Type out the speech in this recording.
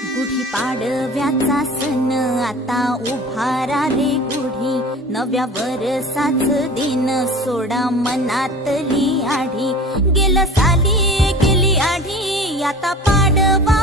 गुढी पाडव्याचा सण आता उभारा रे गुढी, नव्या वरसाच दिन सोडा मनातली आढी. गेलं साली गेली आढी, आता पाडवा